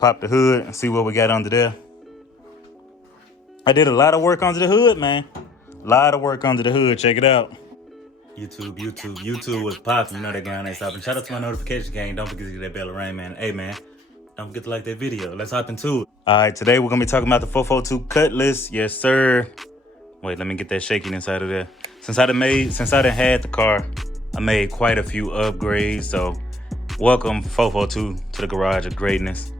pop the hood and see what we got under there. I did a lot of work under the hood, man. A lot of work under the hood. Check it out. YouTube was popping. You know that guy ain't stopping. Shout out to my notification gang. Don't forget to get that bell ring, man. Hey, man. Don't forget to like that video. Let's hop into it. All right, today we're going to be talking about the 442 Cutlass. Yes, sir. Wait, let me get that shaking inside of there. Since I done had the car, I made quite a few upgrades. So welcome 442 to the garage of greatness.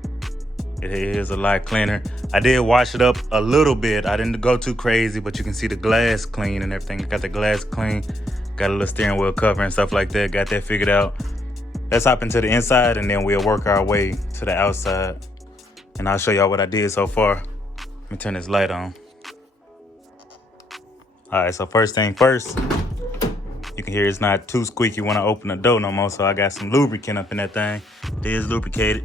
It is a lot cleaner. I did wash it up a little bit. I didn't go too crazy, but you can see the glass clean and everything. I got the glass clean. Got a little steering wheel cover and stuff like that. Got that figured out. Let's hop into the inside and then we'll work our way to the outside. And I'll show y'all what I did so far. Let me turn this light on. All right, so first thing first, you can hear it's not too squeaky when I open the door no more. So I got some lubricant up in that thing. It is lubricated.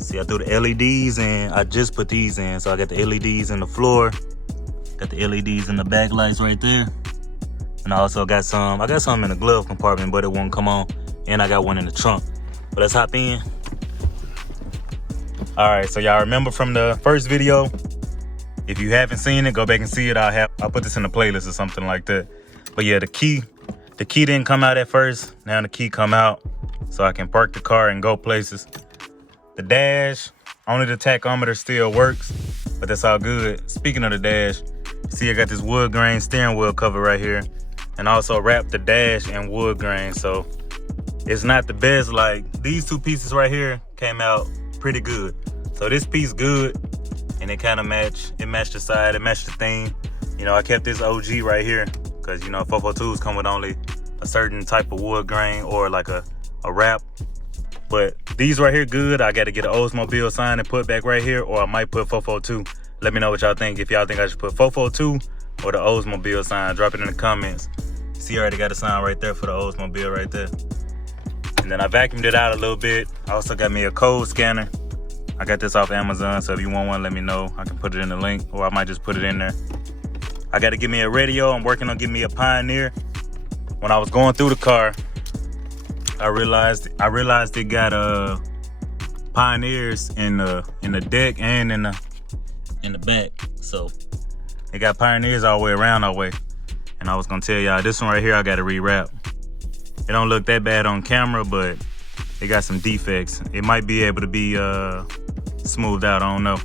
See, I threw the LEDs in. I just put these in. So I got the LEDs in the floor. Got the LEDs in the back lights right there. And I also got some, in the glove compartment, but it won't come on. And I got one in the trunk. But let's hop in. All right, so y'all remember from the first video, if you haven't seen it, go back and see it. I'll put this in the playlist or something like that. But yeah, the key didn't come out at first. Now the key come out so I can park the car and go places. The dash, only the tachometer still works, but that's all good. Speaking of the dash, see I got this wood grain steering wheel cover right here, and also wrapped the dash in wood grain. So it's not the best. Like these two pieces right here came out pretty good. So this piece good, and it kind of matched the side, it matched the theme. You know, I kept this OG right here because, you know, 442s come with only a certain type of wood grain or like a wrap. But these right here good. I got to get an Oldsmobile sign and put back right here, or I might put 442. Let me know what y'all think. If y'all think I should put 442 or the Oldsmobile sign, drop it in the comments. See, I already got a sign right there for the Oldsmobile right there. And then I vacuumed it out a little bit. I also got me a code scanner. I got this off Amazon, so if you want one, let me know. I can put it in the link, or I might just put it in there. I got to get me a radio. I'm working on getting me a Pioneer. When I was going through the car, I realized it got Pioneers in the deck and in the back. So it got Pioneers all the way around our way. And I was gonna tell y'all, this one right here I gotta rewrap. It don't look that bad on camera, but it got some defects. It might be able to be smoothed out, I don't know.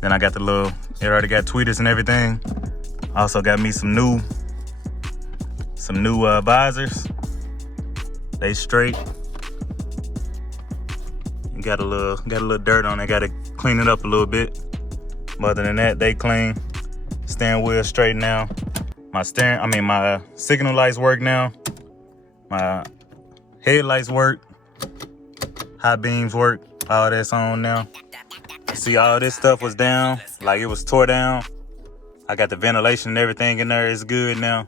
Then I got it already got tweeters and everything. Also got me some new visors. They straight. Got a little dirt on it. Got to clean it up a little bit. But other than that, they clean. Steering wheel straight now. My signal lights work now. My headlights work. High beams work. All that's on now. See, all this stuff was down. Like it was tore down. I got the ventilation and everything in there. It's good now.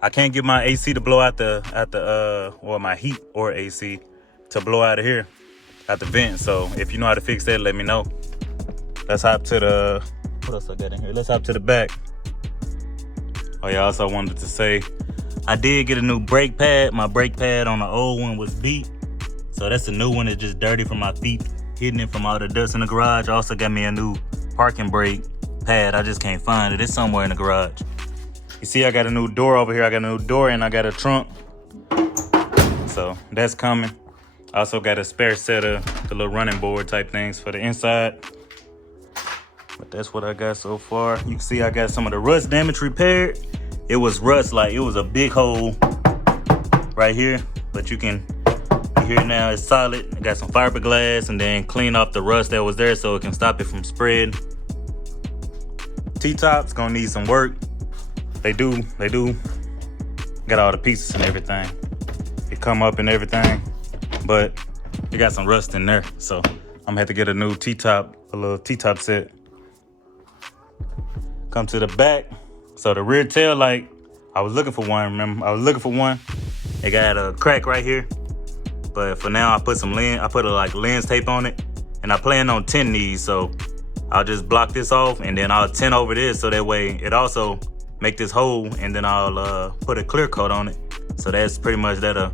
I can't get my AC to blow out or my heat or AC to blow out of here, out the vent. So if you know how to fix that, let me know. Let's hop to what else I got in here? Let's hop to the back. Oh yeah, I also wanted to say, I did get a new brake pad. My brake pad on the old one was beat. So that's a new one. It's just dirty from my feet, hitting it from all the dust in the garage. I also got me a new parking brake pad. I just can't find it. It's somewhere in the garage. You see, I got a new door over here. I got a new door and I got a trunk. So that's coming. I also got a spare set of the little running board type things for the inside. But that's what I got so far. You can see I got some of the rust damage repaired. It was rust, like it was a big hole right here. But you can hear now it's solid. I got some fiberglass and then clean off the rust that was there so it can stop it from spreading. T-tops gonna need some work. They do got all the pieces and everything. It come up and everything, but it got some rust in there. So I'm gonna have to get a new T-top, a little T-top set. Come to the back. So the rear tail light, I was looking for one, remember? I was looking for one. It got a crack right here. But for now, I put a lens tape on it. And I plan on tinting these, so I'll just block this off and then I'll tint over this so that way it also make this hole, and then I'll put a clear coat on it. So that's pretty much that'll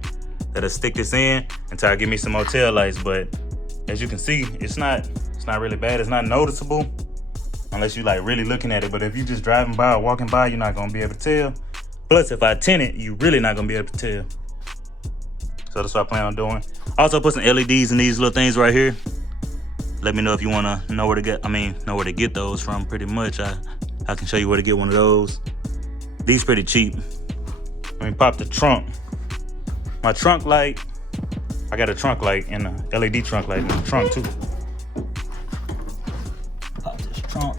stick this in until I get me some more tail lights. But as you can see, it's not really bad. It's not noticeable unless you like really looking at it. But if you just driving by or walking by, you're not gonna be able to tell. Plus, if I tint it, you really not gonna be able to tell. So that's what I plan on doing. I also put some LEDs in these little things right here. Let me know if you wanna know where to get those from. Pretty much, I can show you where to get one of those. These pretty cheap. Let me pop the trunk. My trunk light, I got a trunk light and a LED trunk light in the trunk too. Pop this trunk.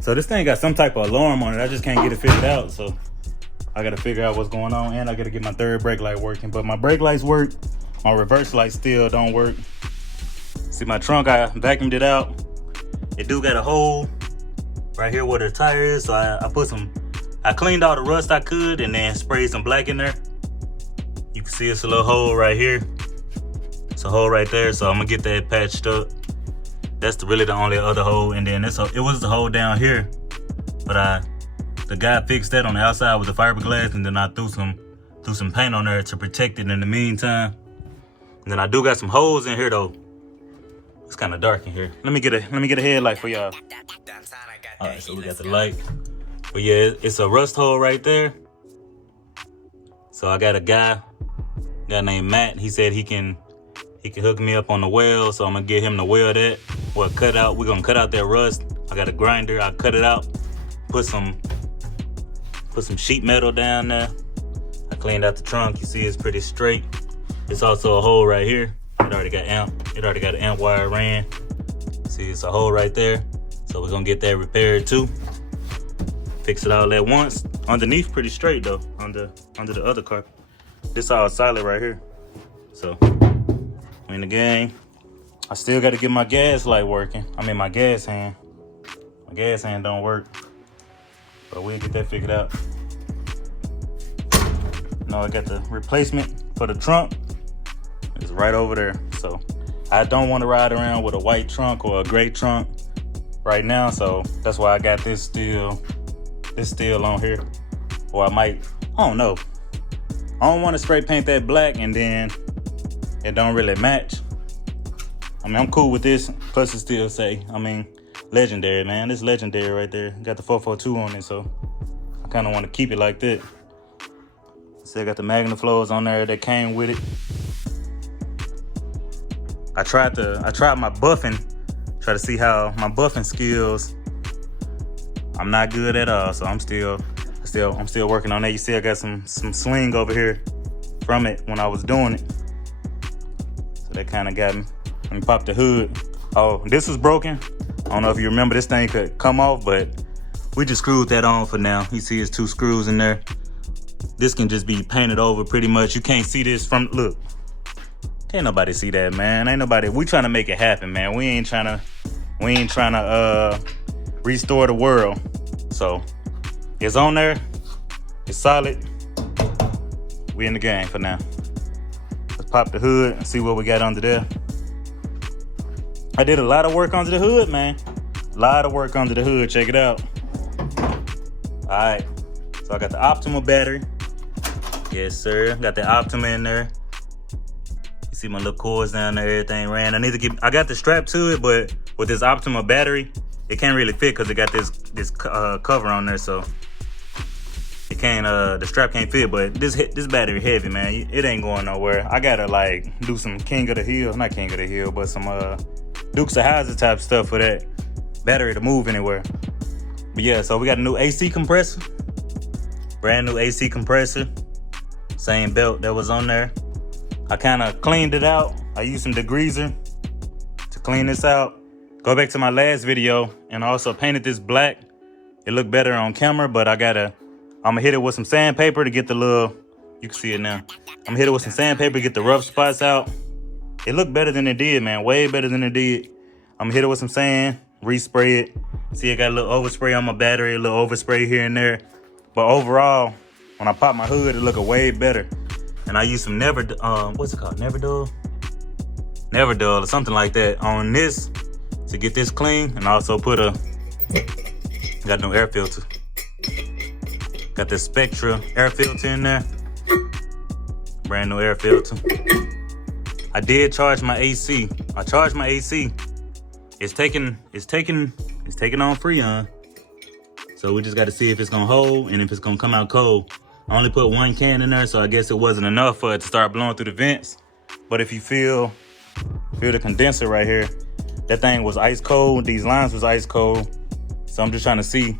So this thing got some type of alarm on it. I just can't get it figured out. So I gotta figure out what's going on, and I gotta get my third brake light working. But my brake lights work. My reverse lights still don't work. See my trunk, I vacuumed it out. It do got a hole right here where the tire is. So I cleaned all the rust I could and then sprayed some black in there. You can see it's a little hole right here. It's a hole right there. So I'm gonna get that patched up. That's really the only other hole. And then it was the hole down here, but the guy fixed that on the outside with the fiberglass, and then I threw some paint on there to protect it in the meantime. And then I do got some holes in here though. It's kind of dark in here. Let me get a headlight for y'all. All right, so we got the light. But yeah, it's a rust hole right there. So I got a guy named Matt. He said he can hook me up on the weld. So I'm gonna get him to weld that. Well, we're gonna cut out that rust. I got a grinder, I cut it out. Put some sheet metal down there. I cleaned out the trunk. You see it's pretty straight. It's also a hole right here. It already got an amp wire ran. See, it's a hole right there. So we're gonna get that repaired too. Fix it all at once. Underneath pretty straight though, under the other carpet. This all solid right here. So I'm in the game. I still gotta get my gas light working. I mean my gas hand. My gas hand don't work. But we'll get that figured out. No, I got the replacement for the trunk. It's right over there. So I don't want to ride around with a white trunk or a gray trunk right now. So that's why I got this still on here. Or I don't know. I don't want to spray paint that black and then it don't really match. I mean, I'm cool with this. Plus it still say, legendary, man. It's legendary right there. Got the 442 on it, so I kind of want to keep it like that. Still got the MagnaFlows on there that came with it. I tried my buffing, try to see how my buffing skills. I'm not good at all, so I'm still working on that. You see, I got some sling over here from it when I was doing it, so that kind of got me. Let me pop the hood. Oh, this was broken. I don't know if you remember, this thing could come off, but we just screwed that on for now. You see it's 2 screws in there. This can just be painted over pretty much. You can't see this from, look. Can't nobody see that, man. Ain't nobody, we trying to make it happen, man. We ain't trying to restore the world. So it's on there, it's solid. We in the game for now. Let's pop the hood and see what we got under there. I did a lot of work under the hood, man. A lot of work under the hood, check it out. All right, so I got the Optima battery. Yes, sir, got the Optima in there. You see my little cords down there, everything ran. I got the strap to it, but with this Optima battery, it can't really fit because it got this cover on there, so it can't, the strap can't fit, but this battery heavy, man. It ain't going nowhere. I gotta like do some King of the Hill, not King of the Hill, but some Dukes of Hazzard type stuff for that battery to move anywhere. But yeah, so we got a new AC compressor. Brand new AC compressor. Same belt that was on there. I kind of cleaned it out. I used some degreaser to clean this out. Go back to my last video and I also painted this black. It looked better on camera, but I'm gonna hit it with some sandpaper to get the little, you can see it now. I'm gonna hit it with some sandpaper to get the rough spots out. It looked better than it did, man. Way better than it did. I'm gonna hit it with some sand, respray it. See, I got a little overspray on my battery, a little overspray here and there. But overall, when I pop my hood, it looked way better. And I used some what's it called? Neverdull or something like that on this to get this clean. And also got no air filter. Got this Spectra air filter in there. Brand new air filter. I did charge my AC. I charged my AC. It's taking on Freon. So we just got to see if it's gonna hold and if it's gonna come out cold. I only put 1 can in there, so I guess it wasn't enough for it to start blowing through the vents. But if you feel the condenser right here, that thing was ice cold. These lines was ice cold. So I'm just trying to see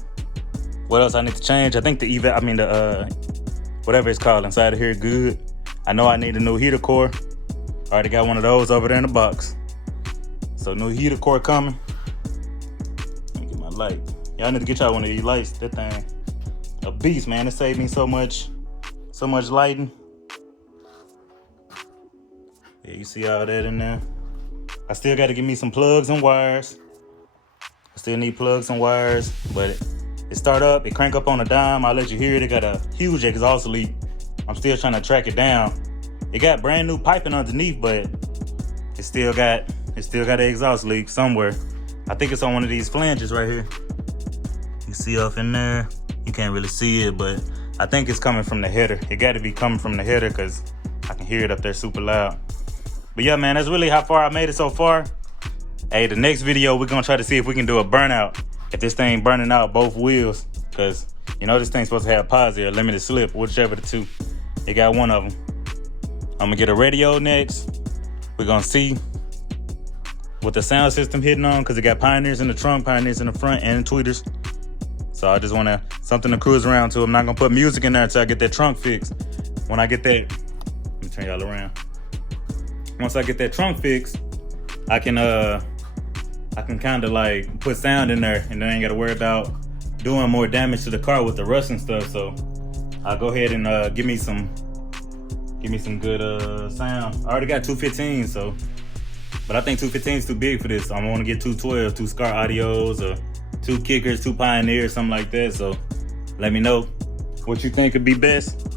what else I need to change. I think the whatever it's called inside of here good. I know I need a new heater core. I already got one of those over there in the box. So new heater core coming. Let me get my light. Y'all need to get y'all one of these lights. That thing, a beast, man. It saved me so much lighting. Yeah, you see all that in there. I still got to get me some plugs and wires. I still need plugs and wires, but it start up, it crank up on a dime. I'll let you hear it. It got a huge exhaust leak. I'm still trying to track it down. It got brand new piping underneath, but it still got an exhaust leak somewhere. I think it's on one of these flanges right here. You see off in there, you can't really see it, but I think it's coming from the header. It got to be coming from the header because I can hear it up there super loud. But yeah, man, that's really how far I made it so far. Hey, the next video, we're gonna try to see if we can do a burnout. If this thing burning out both wheels, because you know this thing's supposed to have positive or limited slip, whichever the two. It got one of them. I'm gonna get a radio next. We're gonna see what the sound system hitting on, because it got Pioneers in the trunk, Pioneers in the front, and tweeters. So I just want something to cruise around to. I'm not gonna put music in there until I get that trunk fixed. When I get that, let me turn y'all around. Once I get that trunk fixed, I can kind of like put sound in there, and then I ain't gotta worry about doing more damage to the car with the rust and stuff. So I'll go ahead and give me some good sound. I already got 215s, so, but I think 215 is too big for this. I want to get 212, 2 Scar Audios, or 2 Kickers, 2 Pioneers, something like that. So let me know what you think would be best.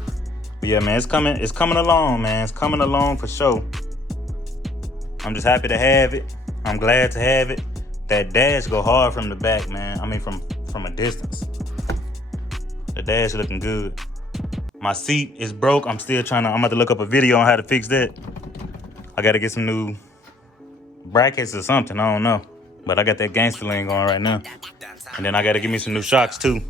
But yeah, man, it's coming along, man. It's coming along for sure. I'm just happy to have it. I'm glad to have it. That dash go hard from the back, man. I mean, from a distance. The dash looking good. My seat is broke. I'm about to look up a video on how to fix that. I gotta get some new brackets or something, I don't know. But I got that gangster lane going right now. And then I gotta give me some new shocks too.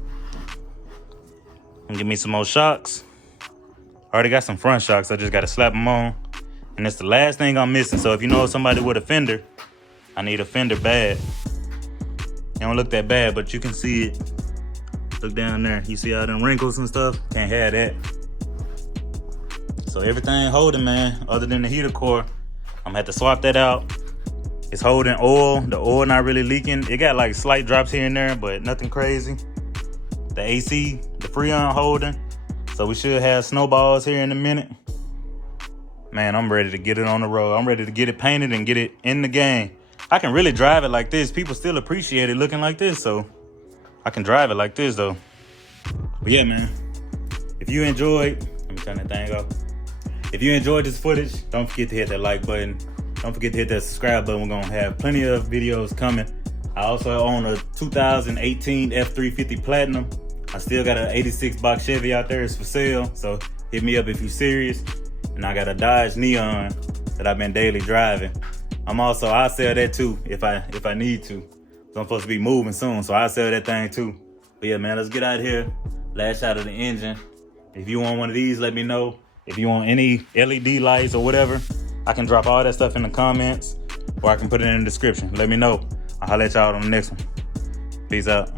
And give me some more shocks. I already got some front shocks, I just gotta slap them on. And that's the last thing I'm missing. So if you know somebody with a fender, I need a fender bad. It don't look that bad, but you can see it. Look down there. You see all them wrinkles and stuff? Can't have that. So everything holding, man, other than the heater core. I'm gonna have to swap that out. It's holding oil. The oil not really leaking. It got like slight drops here and there, but nothing crazy. The AC, the Freon holding. So we should have snowballs here in a minute. Man, I'm ready to get it on the road. I'm ready to get it painted and get it in the game. I can really drive it like this. People still appreciate it looking like this, so I can drive it like this though. But yeah, man, if you enjoyed, let me turn that thing off. If you enjoyed this footage, don't forget to hit that like button. Don't forget to hit that subscribe button. We're gonna have plenty of videos coming. I also own a 2018 F350 Platinum. I still got an 86 box Chevy out there. It's for sale, so hit me up if you're serious. And I got a Dodge Neon that I've been daily driving. I'll sell that too if I need to. So I'm supposed to be moving soon, so I'll sell that thing too. But yeah, man, let's get out of here. Last shot of the engine. If you want one of these, let me know. If you want any LED lights or whatever, I can drop all that stuff in the comments, or I can put it in the description. Let me know. I'll holler at y'all on the next one. Peace out.